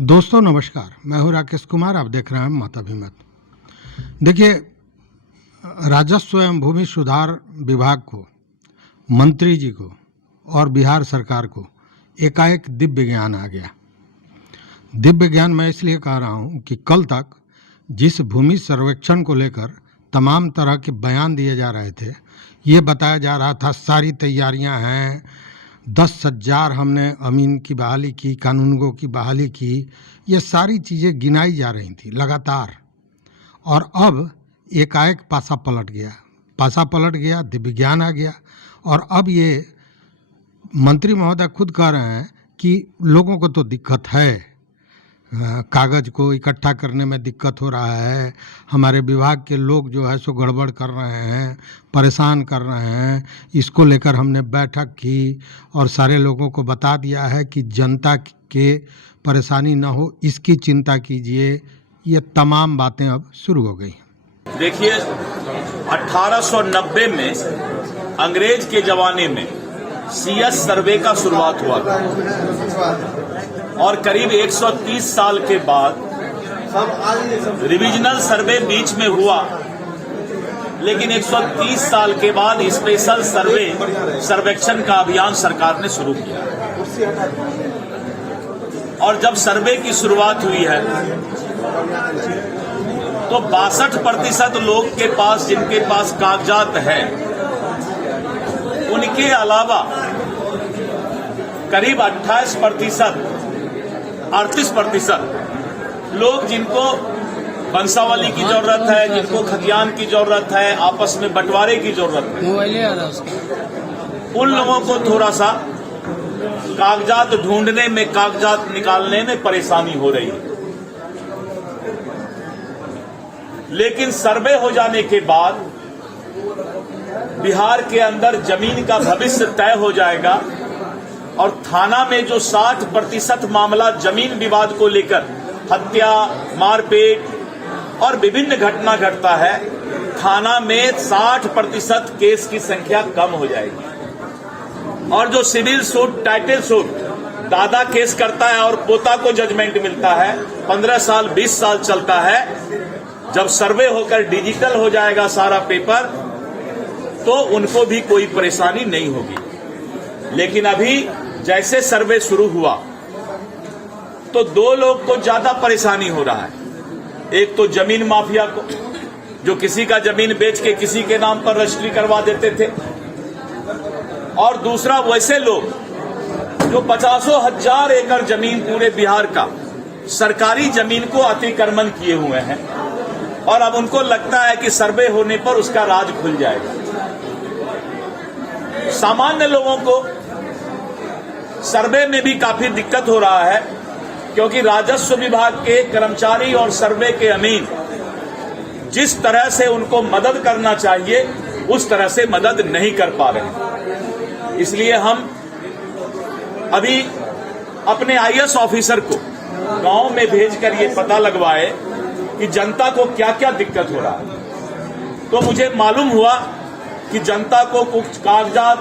दोस्तों नमस्कार, मैं हूं राकेश कुमार। आप देख रहे हैं माताभिमत। देखिए, राजस्व एवं भूमि सुधार विभाग को, मंत्री जी को और बिहार सरकार को एकाएक दिव्य ज्ञान आ गया। दिव्य ज्ञान मैं इसलिए कह रहा हूं कि कल तक जिस भूमि सर्वेक्षण को लेकर तमाम तरह के बयान दिए जा रहे थे, ये बताया जा रहा था सारी तैयारियां हैं, 10,000 हमने अमीन की बहाली की, कानूनगो की बहाली की, ये सारी चीज़ें गिनाई जा रही थी लगातार। और अब एकाएक पासा पलट गया, दिव्य ज्ञान आ गया। और अब ये मंत्री महोदय खुद कह रहे हैं कि लोगों को तो दिक्कत है, कागज़ को इकट्ठा करने में दिक्कत हो रहा है, हमारे विभाग के लोग जो है सो गड़बड़ कर रहे हैं, परेशान कर रहे हैं। इसको लेकर हमने बैठक की और सारे लोगों को बता दिया है कि जनता के परेशानी न हो, इसकी चिंता कीजिए। ये तमाम बातें अब शुरू हो गई। देखिए, 1890 में अंग्रेज के जमाने में सीएस सर्वे का शुरुआत हुआ था और करीब 130 साल के बाद रिविजनल सर्वे बीच में हुआ, लेकिन 130 साल के बाद स्पेशल सर्वेक्षण का अभियान सरकार ने शुरू किया। और जब सर्वे की शुरुआत हुई है तो 62% लोग के पास, जिनके पास कागजात हैं, उनके अलावा करीब 38% लोग जिनको वंशावली की जरूरत है, जिनको खतियान की जरूरत है, आपस में बंटवारे की जरूरत है, उन लोगों को थोड़ा सा कागजात ढूंढने में, कागजात निकालने में परेशानी हो रही है। लेकिन सर्वे हो जाने के बाद बिहार के अंदर जमीन का भविष्य तय हो जाएगा और थाना में जो 60% मामला जमीन विवाद को लेकर, हत्या, मारपीट और विभिन्न घटना घटता है, थाना में 60% केस की संख्या कम हो जाएगी। और जो सिविल सूट, टाइटल सूट, दादा केस करता है और पोता को जजमेंट मिलता है, 15 साल 20 साल चलता है। जब सर्वे होकर डिजिटल हो जाएगा सारा पेपर, तो उनको भी कोई परेशानी नहीं होगी। लेकिन अभी जैसे सर्वे शुरू हुआ तो दो लोग को ज्यादा परेशानी हो रहा है। एक तो जमीन माफिया को, जो किसी का जमीन बेच के किसी के नाम पर रजिस्ट्री करवा देते थे, और दूसरा वैसे लोग जो 50,000 एकड़ जमीन पूरे बिहार का सरकारी जमीन को अतिक्रमण किए हुए हैं और अब उनको लगता है कि सर्वे होने पर उसका राज खुल जाएगा। सामान्य लोगों को सर्वे में भी काफी दिक्कत हो रहा है, क्योंकि राजस्व विभाग के कर्मचारी और सर्वे के अमीन जिस तरह से उनको मदद करना चाहिए उस तरह से मदद नहीं कर पा रहे। इसलिए हम अभी अपने आईएएस ऑफिसर को गांव में भेजकर ये पता लगवाए कि जनता को क्या क्या दिक्कत हो रहा है। तो मुझे मालूम हुआ कि जनता को कुछ कागजात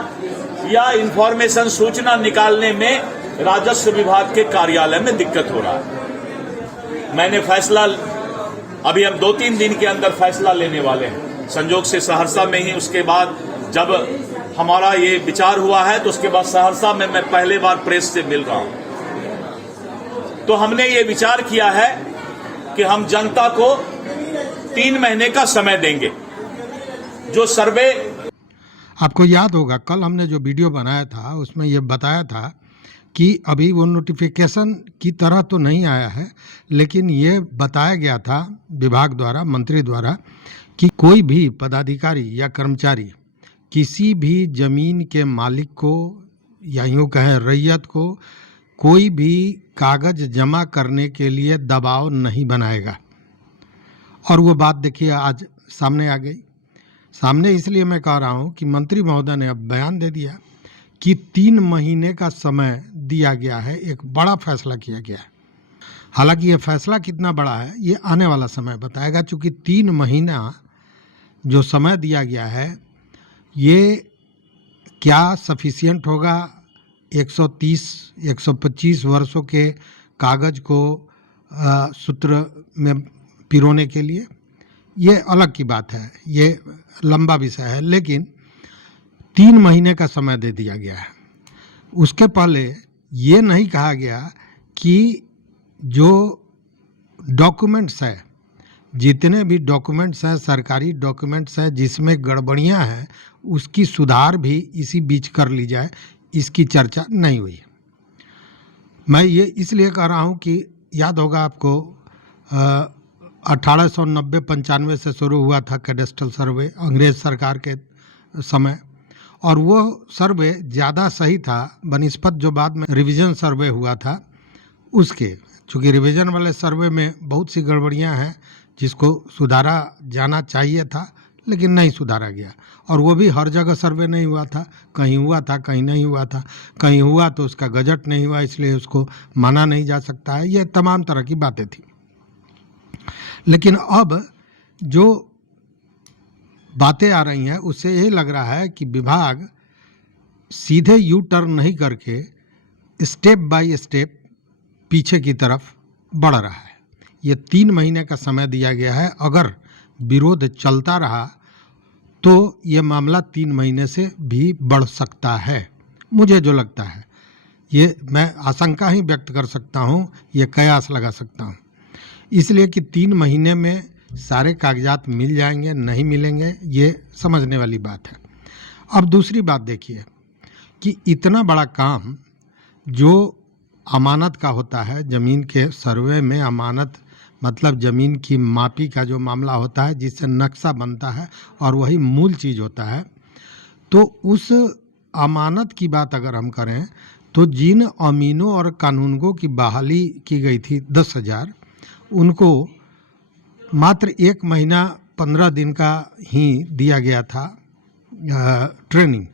या इंफॉर्मेशन, सूचना निकालने में राजस्व विभाग के कार्यालय में दिक्कत हो रहा है। मैंने फैसला, अभी हम 2-3 दिन के अंदर फैसला लेने वाले हैं, संजोग से सहरसा में ही। उसके बाद जब हमारा ये विचार हुआ है तो उसके बाद सहरसा में मैं पहले बार प्रेस से मिल रहा हूं। तो हमने ये विचार किया है कि हम जनता को 3 महीने का समय देंगे। जो सर्वे, आपको याद होगा कल हमने जो वीडियो बनाया था उसमें ये बताया था कि अभी वो नोटिफिकेशन की तरह तो नहीं आया है, लेकिन ये बताया गया था विभाग द्वारा, मंत्री द्वारा, कि कोई भी पदाधिकारी या कर्मचारी किसी भी जमीन के मालिक को या यूँ कहें रैयत को कोई भी कागज जमा करने के लिए दबाव नहीं बनाएगा। और वो बात देखिए आज सामने आ गई। सामने इसलिए मैं कह रहा हूँ कि मंत्री महोदय ने अब बयान दे दिया कि 3 महीने का समय दिया गया है, एक बड़ा फैसला किया गया है। हालांकि ये फैसला कितना बड़ा है ये आने वाला समय बताएगा, चूँकि 3 महीना जो समय दिया गया है ये क्या सफिशिएंट होगा 130-125 वर्षों के कागज को सूत्र में पिरोने के लिए, ये अलग की बात है, ये लंबा विषय है। लेकिन 3 महीने का समय दे दिया गया है। उसके पहले ये नहीं कहा गया कि जो डॉक्यूमेंट्स है, जितने भी डॉक्यूमेंट्स हैं, सरकारी डॉक्यूमेंट्स हैं जिसमें गड़बड़ियां हैं, उसकी सुधार भी इसी बीच कर ली जाए, इसकी चर्चा नहीं हुई। मैं ये इसलिए कह रहा हूँ कि याद होगा आपको 1890-95 से शुरू हुआ था कैडेस्ट्रल सर्वे अंग्रेज सरकार के समय, और वो सर्वे ज़्यादा सही था बनिस्पत जो बाद में रिवीजन सर्वे हुआ था उसके। चूँकि रिवीजन वाले सर्वे में बहुत सी गड़बड़ियाँ हैं जिसको सुधारा जाना चाहिए था, लेकिन नहीं सुधारा गया। और वो भी हर जगह सर्वे नहीं हुआ था, कहीं हुआ था, कहीं नहीं हुआ था, कहीं हुआ तो उसका गजट नहीं हुआ, इसलिए उसको माना नहीं जा सकता है। ये तमाम तरह की बातें थी। लेकिन अब जो बातें आ रही हैं उससे ये लग रहा है कि विभाग सीधे यू टर्न नहीं करके स्टेप बाय स्टेप पीछे की तरफ बढ़ रहा है। ये 3 महीने का समय दिया गया है। अगर विरोध चलता रहा तो ये मामला 3 महीने से भी बढ़ सकता है। मुझे जो लगता है, ये मैं आशंका ही व्यक्त कर सकता हूँ, ये कयास लगा सकता हूँ, इसलिए कि 3 महीने में सारे कागजात मिल जाएंगे, नहीं मिलेंगे, ये समझने वाली बात है। अब दूसरी बात देखिए कि इतना बड़ा काम जो अमानत का होता है, ज़मीन के सर्वे में अमानत मतलब ज़मीन की मापी का जो मामला होता है, जिससे नक्शा बनता है और वही मूल चीज़ होता है, तो उस अमानत की बात अगर हम करें तो जिन अमीनों और कानूनगों की बहाली की गई थी 10,000, उनको मात्र 1 महीना 15 दिन का ही दिया गया था ट्रेनिंग,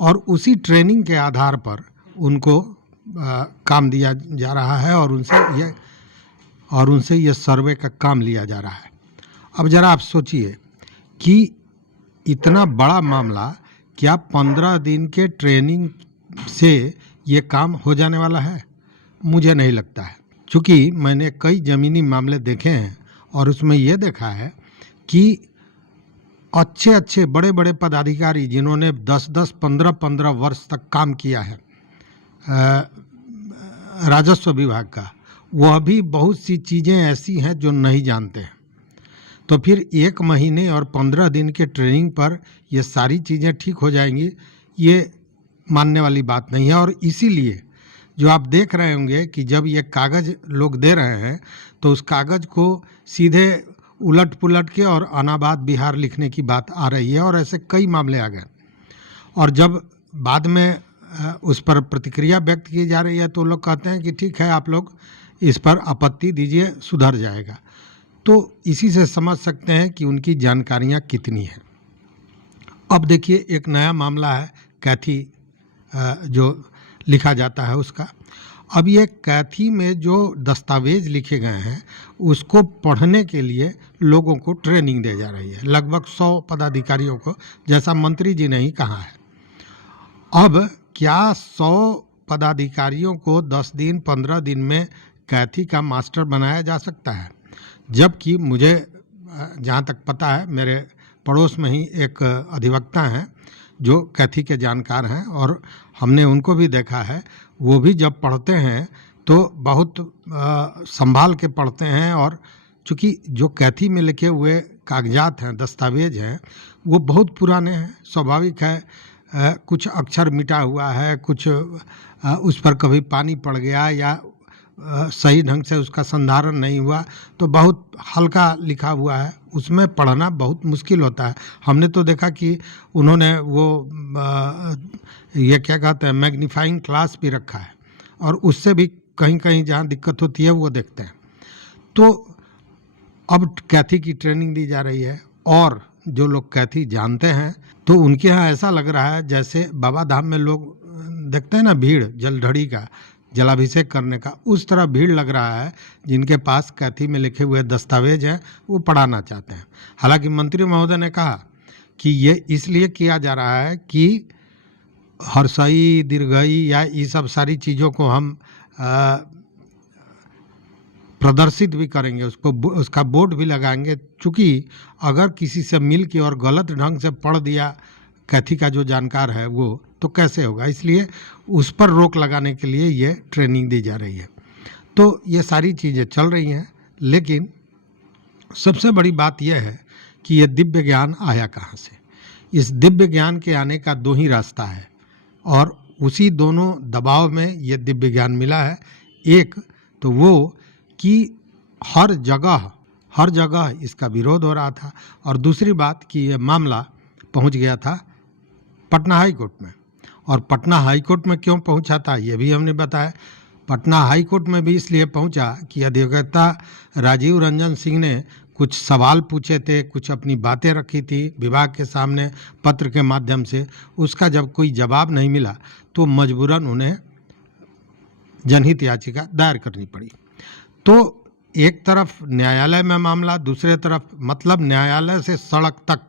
और उसी ट्रेनिंग के आधार पर उनको काम दिया जा रहा है और उनसे ये सर्वे का काम लिया जा रहा है। अब ज़रा आप सोचिए कि इतना बड़ा मामला, क्या 15 दिन के ट्रेनिंग से ये काम हो जाने वाला है? मुझे नहीं लगता है। चूँकि मैंने कई ज़मीनी मामले देखे हैं और उसमें ये देखा है कि अच्छे अच्छे बड़े बड़े पदाधिकारी जिन्होंने 10-10, 15-15 वर्ष तक काम किया है राजस्व विभाग का, वह भी बहुत सी चीज़ें ऐसी हैं जो नहीं जानते हैं। तो फिर 1 महीने और 15 दिन के ट्रेनिंग पर ये सारी चीज़ें ठीक हो जाएंगी, ये मानने वाली बात नहीं है। और इसीलिए जो आप देख रहे होंगे कि जब ये कागज़ लोग दे रहे हैं तो उस कागज़ को सीधे उलट पुलट के और अनाबाद बिहार लिखने की बात आ रही है, और ऐसे कई मामले आ गए। और जब बाद में उस पर प्रतिक्रिया व्यक्त की जा रही है तो लोग कहते हैं कि ठीक है, आप लोग इस पर आपत्ति दीजिए, सुधर जाएगा। तो इसी से समझ सकते हैं कि उनकी जानकारियाँ कितनी हैं। अब देखिए एक नया मामला है कैथी जो लिखा जाता है उसका। अब ये कैथी में जो दस्तावेज लिखे गए हैं उसको पढ़ने के लिए लोगों को ट्रेनिंग दी जा रही है, लगभग 100 पदाधिकारियों को, जैसा मंत्री जी ने ही कहा है। अब क्या 100 पदाधिकारियों को 10 दिन 15 दिन में कैथी का मास्टर बनाया जा सकता है? जबकि मुझे जहाँ तक पता है, मेरे पड़ोस में ही एक अधिवक्ता हैं जो कैथी के जानकार हैं, और हमने उनको भी देखा है। वो भी जब पढ़ते हैं तो बहुत संभाल के पढ़ते हैं, और चूँकि जो कैथी में लिखे हुए कागजात हैं, दस्तावेज हैं, वो बहुत पुराने हैं। स्वाभाविक है, कुछ अक्षर मिटा हुआ है, कुछ उस पर कभी पानी पड़ गया या सही ढंग से उसका संधारण नहीं हुआ, तो बहुत हल्का लिखा हुआ है, उसमें पढ़ना बहुत मुश्किल होता है। हमने तो देखा कि उन्होंने वो ये क्या कहते हैं, मैग्नीफाइंग ग्लास भी रखा है, और उससे भी कहीं कहीं जहाँ दिक्कत होती है वो देखते हैं। तो अब कैथी की ट्रेनिंग दी जा रही है, और जो लोग कैथी जानते हैं तो उनके यहाँ ऐसा लग रहा है जैसे बाबा धाम में लोग देखते हैं ना भीड़ जलढड़ी का, जलाभिषेक करने का, उस तरह भीड़ लग रहा है जिनके पास कैथी में लिखे हुए दस्तावेज हैं, वो पढ़ाना चाहते हैं। हालांकि मंत्री महोदय ने कहा कि ये इसलिए किया जा रहा है कि हर्षई, दीर्घई या ये सब सारी चीज़ों को हम प्रदर्शित भी करेंगे, उसको उसका बोर्ड भी लगाएंगे। चूँकि अगर किसी से मिल के और गलत ढंग से पढ़ दिया कैथी का जो जानकार है वो, तो कैसे होगा, इसलिए उस पर रोक लगाने के लिए ये ट्रेनिंग दी जा रही है। तो ये सारी चीज़ें चल रही हैं, लेकिन सबसे बड़ी बात यह है कि ये दिव्य ज्ञान आया कहाँ से। इस दिव्य ज्ञान के आने का दो ही रास्ता है और उसी दोनों दबाव में ये दिव्य ज्ञान मिला है। एक तो वो कि हर जगह इसका विरोध हो रहा था, और दूसरी बात कि ये मामला पहुंच गया था पटना हाई कोर्ट में। और पटना हाई कोर्ट में क्यों पहुंचा था ये भी हमने बताया। पटना हाई कोर्ट में भी इसलिए पहुंचा कि अधिवक्ता राजीव रंजन सिंह ने कुछ सवाल पूछे थे, कुछ अपनी बातें रखी थी विभाग के सामने पत्र के माध्यम से। उसका जब कोई जवाब नहीं मिला तो मजबूरन उन्हें जनहित याचिका दायर करनी पड़ी। तो एक तरफ न्यायालय में मामला, दूसरे तरफ मतलब न्यायालय से सड़क तक,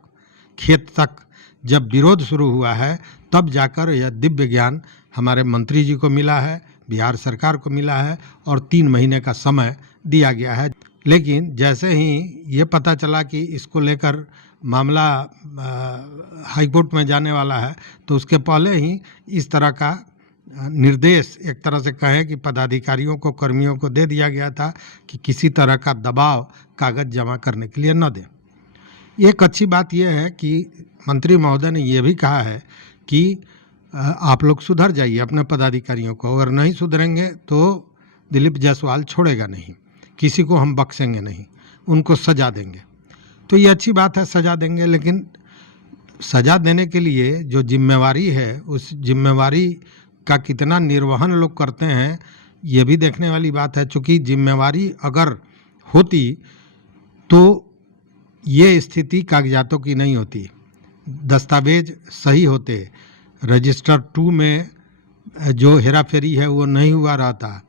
खेत तक जब विरोध शुरू हुआ है, तब जाकर यह दिव्य ज्ञान हमारे मंत्री जी को मिला है, बिहार सरकार को मिला है और 3 महीने का समय दिया गया है। लेकिन जैसे ही ये पता चला कि इसको लेकर मामला हाईकोर्ट में जाने वाला है, तो उसके पहले ही इस तरह का निर्देश एक तरह से कहें कि पदाधिकारियों को, कर्मियों को दे दिया गया था कि किसी तरह का दबाव कागज जमा करने के लिए न दें। एक अच्छी बात यह है कि मंत्री महोदय ने यह भी कहा है कि आप लोग सुधर जाइए अपने पदाधिकारियों को, अगर नहीं सुधरेंगे तो दिलीप जायसवाल छोड़ेगा नहीं, किसी को हम बख्शेंगे नहीं, उनको सजा देंगे। तो ये अच्छी बात है, सजा देंगे, लेकिन सजा देने के लिए जो जिम्मेवारी है, उस जिम्मेवारी का कितना निर्वहन लोग करते हैं ये भी देखने वाली बात है। चूँकि जिम्मेवारी अगर होती तो ये स्थिति कागजातों की नहीं होती, दस्तावेज सही होते, रजिस्टर 2 में जो हेराफेरी है वो नहीं हुआ रहता,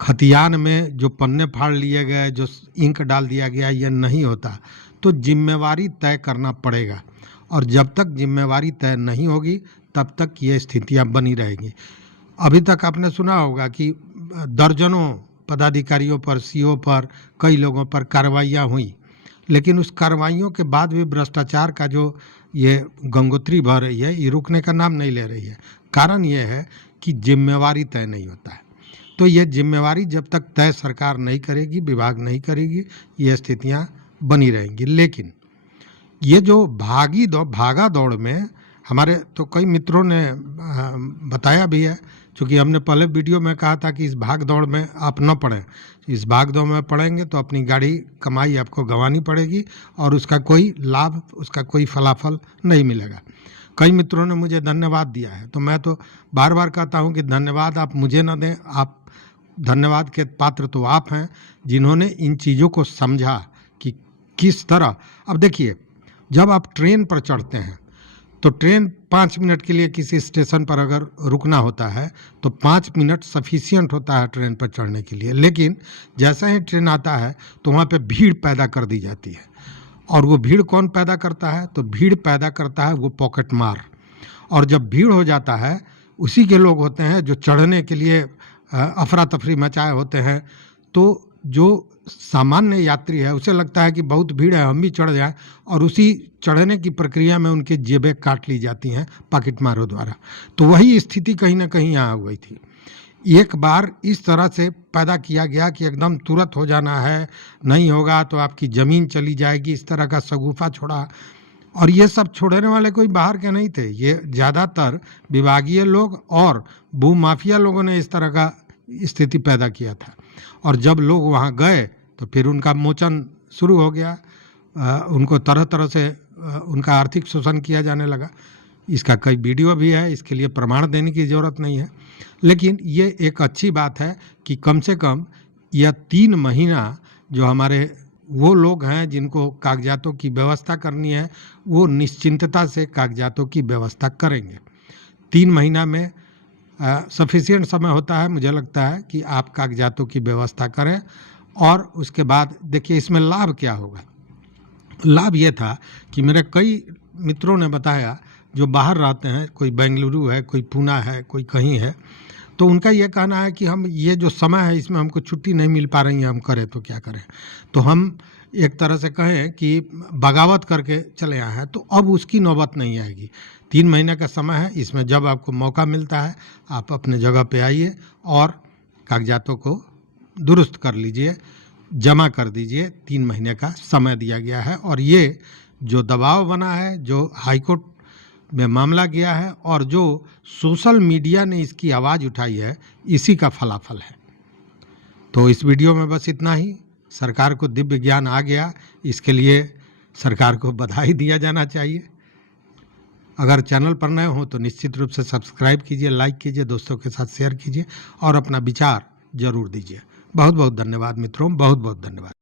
खतियान में जो पन्ने फाड़ लिए गए, जो इंक डाल दिया गया, यह नहीं होता। तो जिम्मेवारी तय करना पड़ेगा, और जब तक जिम्मेवारी तय नहीं होगी तब तक ये स्थितियां बनी रहेंगी। अभी तक आपने सुना होगा कि दर्जनों पदाधिकारियों पर, सीओ पर, कई लोगों पर कार्रवाइयाँ हुई, लेकिन उस कार्रवाइयों के बाद भी भ्रष्टाचार का जो ये गंगोत्री बह रही है, ये रुकने का नाम नहीं ले रही है। कारण ये है कि जिम्मेवारी तय नहीं होता है। तो ये जिम्मेवारी जब तक तय सरकार नहीं करेगी, विभाग नहीं करेगी, ये स्थितियां बनी रहेंगी। लेकिन ये जो भागा दौड़ में हमारे तो कई मित्रों ने बताया भी है, क्योंकि हमने पहले वीडियो में कहा था कि इस भाग दौड़ में आप न पड़ें। इस भाग दौड़ में पड़ेंगे तो अपनी गाड़ी कमाई आपको गंवानी पड़ेगी और उसका कोई लाभ, उसका कोई फलाफल नहीं मिलेगा। कई मित्रों ने मुझे धन्यवाद दिया है, तो मैं तो बार बार कहता हूं कि धन्यवाद आप मुझे न दें, आप धन्यवाद के पात्र तो आप हैं जिन्होंने इन चीज़ों को समझा कि किस तरह। अब देखिए, जब आप ट्रेन पर चढ़ते हैं तो ट्रेन 5 मिनट के लिए किसी स्टेशन पर अगर रुकना होता है तो 5 मिनट सफिशिएंट होता है ट्रेन पर चढ़ने के लिए। लेकिन जैसा ही ट्रेन आता है तो वहाँ पे भीड़ पैदा कर दी जाती है, और वो भीड़ कौन पैदा करता है? तो भीड़ पैदा करता है वो पॉकेट मार। और जब भीड़ हो जाता है, उसी के लोग होते हैं जो चढ़ने के लिए अफरा तफरी मचाए होते हैं। तो जो सामान्य यात्री है उसे लगता है कि बहुत भीड़ है, हम भी चढ़ जाएं, और उसी चढ़ने की प्रक्रिया में उनकी जेबें काट ली जाती हैं पॉकेट मारों द्वारा। तो वही स्थिति कहीं ना कहीं यहाँ हुई थी। एक बार इस तरह से पैदा किया गया कि एकदम तुरंत हो जाना है, नहीं होगा तो आपकी ज़मीन चली जाएगी, इस तरह का शगुफा छोड़ा। और ये सब छोड़ने वाले कोई बाहर के नहीं थे, ये ज़्यादातर विभागीय लोग और भूमाफिया लोगों ने इस तरह का स्थिति पैदा किया था। और जब लोग वहाँ गए तो फिर उनका मोचन शुरू हो गया, उनको तरह तरह से उनका आर्थिक शोषण किया जाने लगा। इसका कई वीडियो भी है, इसके लिए प्रमाण देने की ज़रूरत नहीं है। लेकिन ये एक अच्छी बात है कि कम से कम यह 3 महीना जो हमारे वो लोग हैं जिनको कागजातों की व्यवस्था करनी है, वो निश्चिंतता से कागजातों की व्यवस्था करेंगे। 3 महीना में सफिशिएंट समय होता है, मुझे लगता है कि आप कागजातों की व्यवस्था करें। और उसके बाद देखिए इसमें लाभ क्या होगा। लाभ ये था कि मेरे कई मित्रों ने बताया जो बाहर रहते हैं, कोई बेंगलुरु है, कोई पूना है, कोई कहीं है, तो उनका ये कहना है कि हम ये जो समय है इसमें हमको छुट्टी नहीं मिल पा रही है, हम करें तो क्या करें। तो हम एक तरह से कहें कि बगावत करके चले आए हैं, तो अब उसकी नौबत नहीं आएगी। 3 महीने का समय है, इसमें जब आपको मौका मिलता है आप अपने जगह पे आइए और कागजातों को दुरुस्त कर लीजिए, जमा कर दीजिए। 3 महीने का समय दिया गया है और ये जो दबाव बना है, जो हाईकोर्ट में मामला गया है और जो सोशल मीडिया ने इसकी आवाज़ उठाई है, इसी का फलाफल है। तो इस वीडियो में बस इतना ही। सरकार को दिव्य ज्ञान आ गया, इसके लिए सरकार को बधाई दिया जाना चाहिए। अगर चैनल पर नए हो तो निश्चित रूप से सब्सक्राइब कीजिए, लाइक कीजिए, दोस्तों के साथ शेयर कीजिए और अपना विचार जरूर दीजिए। बहुत बहुत धन्यवाद मित्रों, बहुत बहुत धन्यवाद।